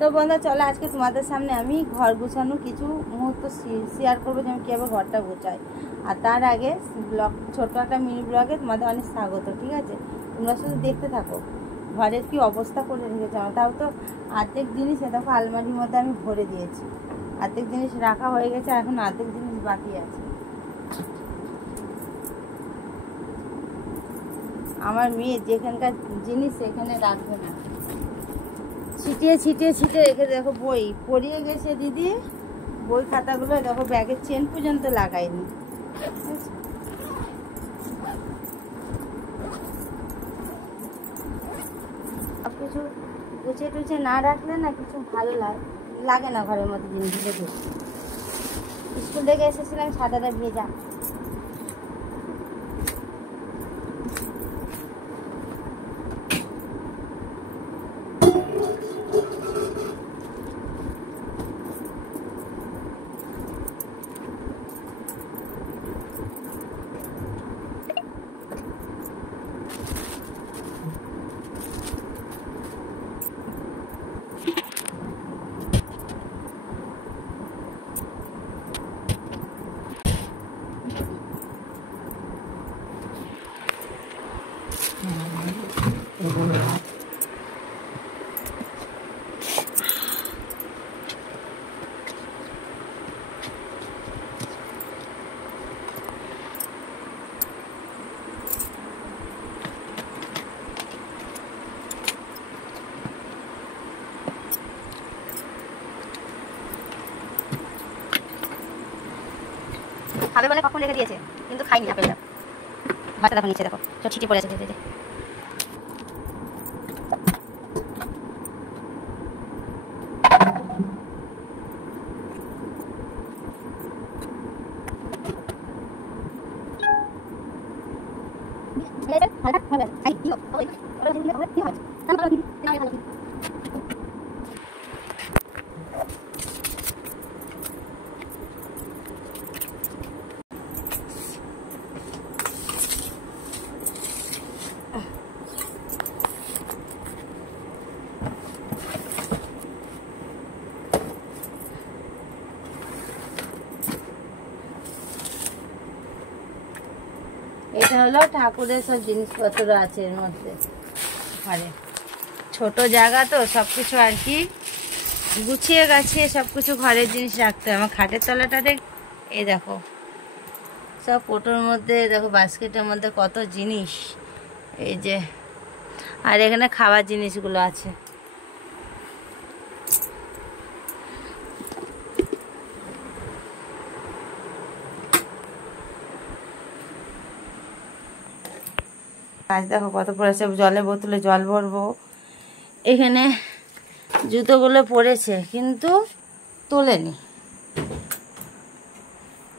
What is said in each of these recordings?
তো বন্ধুরা চলো আজকে তোমাদের সামনে আমি ঘর গুছানো কিছু মুহূর্ত শেয়ার করবো যে আমি কীভাবে ঘরটা গোছাই। আর তার আগে ব্লগ ছোট্ট একটা মিনি ব্লগে তোমাদের অনেক স্বাগত। ঠিক আছে, তোমরা শুধু দেখতে থাকো ঘরের কি অবস্থা করে রেখেছে আমার। তাও তো অর্ধেক জিনিস দেখো আলমারির মধ্যে আমি ভরে দিয়েছি, অর্ধেক জিনিস রাখা হয়ে গেছে, এখন অর্ধেক জিনিস বাকি আছে। আমার মেয়ে যেখানকার জিনিস সেখানে রাখবে না, ছিটিয়ে ছিটিয়ে ছিটিয়ে রেখে। দেখো বই পড়িয়ে গেছে দিদি, বই খাতাগুলো দেখো ব্যাগের চেন পর্যন্ত লাগাইনি। সব কিছু গুছিয়ে টুছিয়ে না রাখলে না কিছু ভালো লাগে না ঘরের মধ্যে জিনিসগুলো। স্কুল থেকে এসেছিলাম সাদাটা ভেজা। খাবে বলে কখন রেখে দিয়েছে, কিন্তু খাইনি আপেলটা। ভাতটা দেখো নিচে, দেখো সব ছিটি পড়ে আছে। এটা হলো ঠাকুরের সব জিনিসপত্র আছে এর মধ্যে। ঘরে ছোট জায়গা তো সবকিছু আর কি গুছিয়ে গাছিয়ে সবকিছু ঘরের জিনিস রাখতে হয়। আমার খাটের তলাটাতে এই দেখো সব কোটোর মধ্যে, দেখো বাস্কেটের মধ্যে কত জিনিস, এই যে। আর এখানে খাবার জিনিসগুলো আছে। গাছ দেখো কত পড়েছে, জলের বোতলে জল ভরবো। এখানে জুতোগুলো পড়েছে কিন্তু তোলেনি।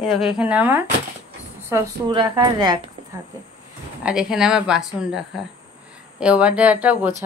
এই দেখো এখানে আমার সব শু রাখার র্যাক থাকে, আর এখানে আমার বাসন রাখা। এই ওভারড্রায়ারটাও গোছা।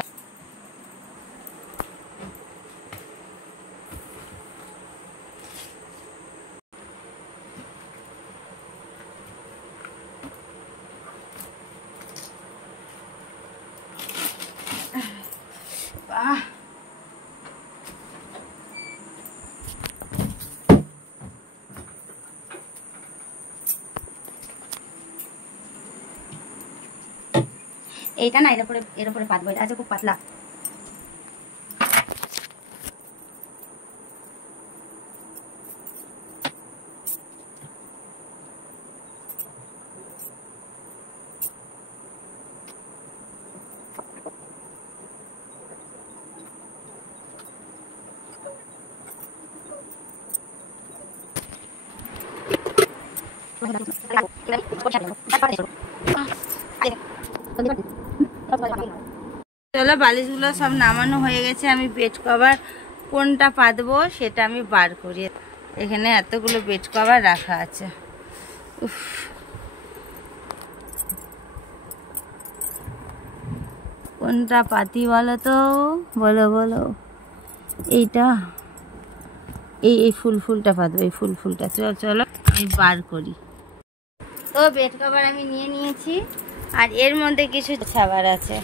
এইটা না এর উপরে পাতবো, এটা আছে খুব পাতলা। চলো বালিশগুলো সব নামানো হয়ে গেছে। আমি বেড কভার কোনটা পাতবো সেটা আমি বার করি। এখানে এতগুলো বেড কভার রাখা আছে। উফ, কোনটা পাতি বলো তো, বলো বলো। এইটা, এই ফুলটা পাতবো, এই ফুলটা। চলো চলো আমি বার করি। তো বেড কভার আমি নিয়ে নিয়েছি, আর এর মধ্যে কিছু ছাবার আছে।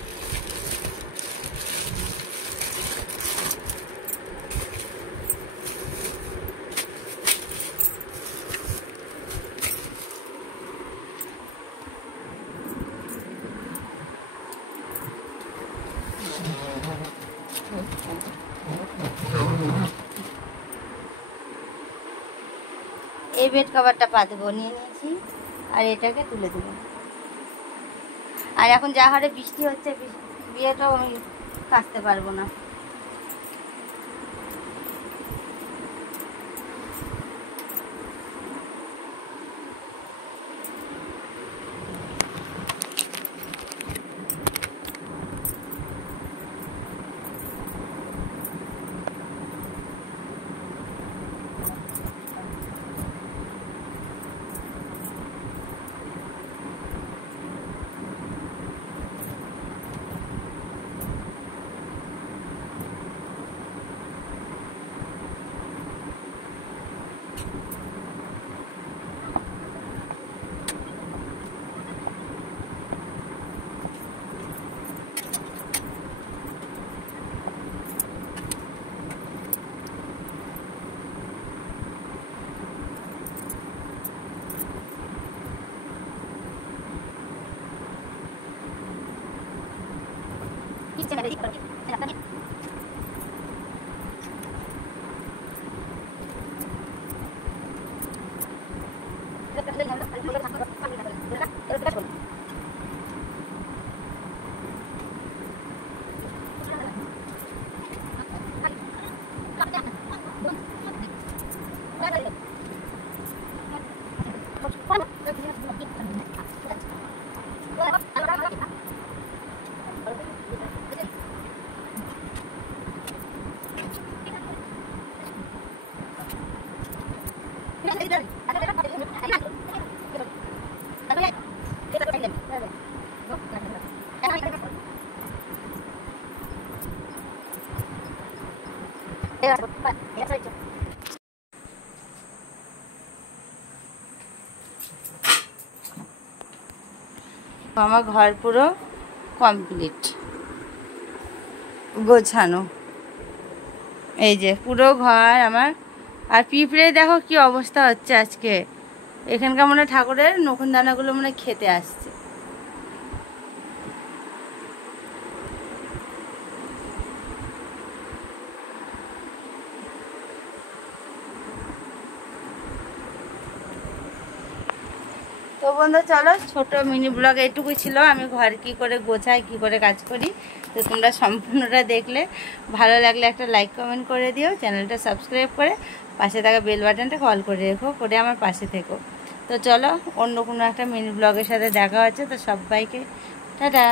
এই বেড কভারটা পাতবো, নিয়ে নিয়েছি, আর এটাকে তুলে দেবো। আর এখন যা হারে বৃষ্টি হচ্ছে, বিয়েটাও আমি কাচতে পারবো না। আমার ঘর পুরো কমপ্লিট গোছানো, এই যে পুরো ঘর আমার। আর পিঁপড়ে দেখো কি অবস্থা হচ্ছে আজকে। এখানকার মনে ঠাকুরের নকুন দানাগুলো মনে খেতে আসছে। তো বন্ধু চলো, ছোট মিনি ব্লগ এইটুকুই ছিল। আমি ঘর কি করে গোছাই, কি করে কাজ করি, তো তোমরা সম্পূর্ণটা দেখলে। ভালো লাগলে একটা লাইক কমেন্ট করে দিও, চ্যানেলটা সাবস্ক্রাইব করে পাশে থাকা বেল বাটনটা কল করে রেখো, করে আমার পাশে থেকো। তো চলো, অন্য কোনো একটা মিনি ব্লগের সাথে দেখা হচ্ছে। তো সবাইকে টাটা।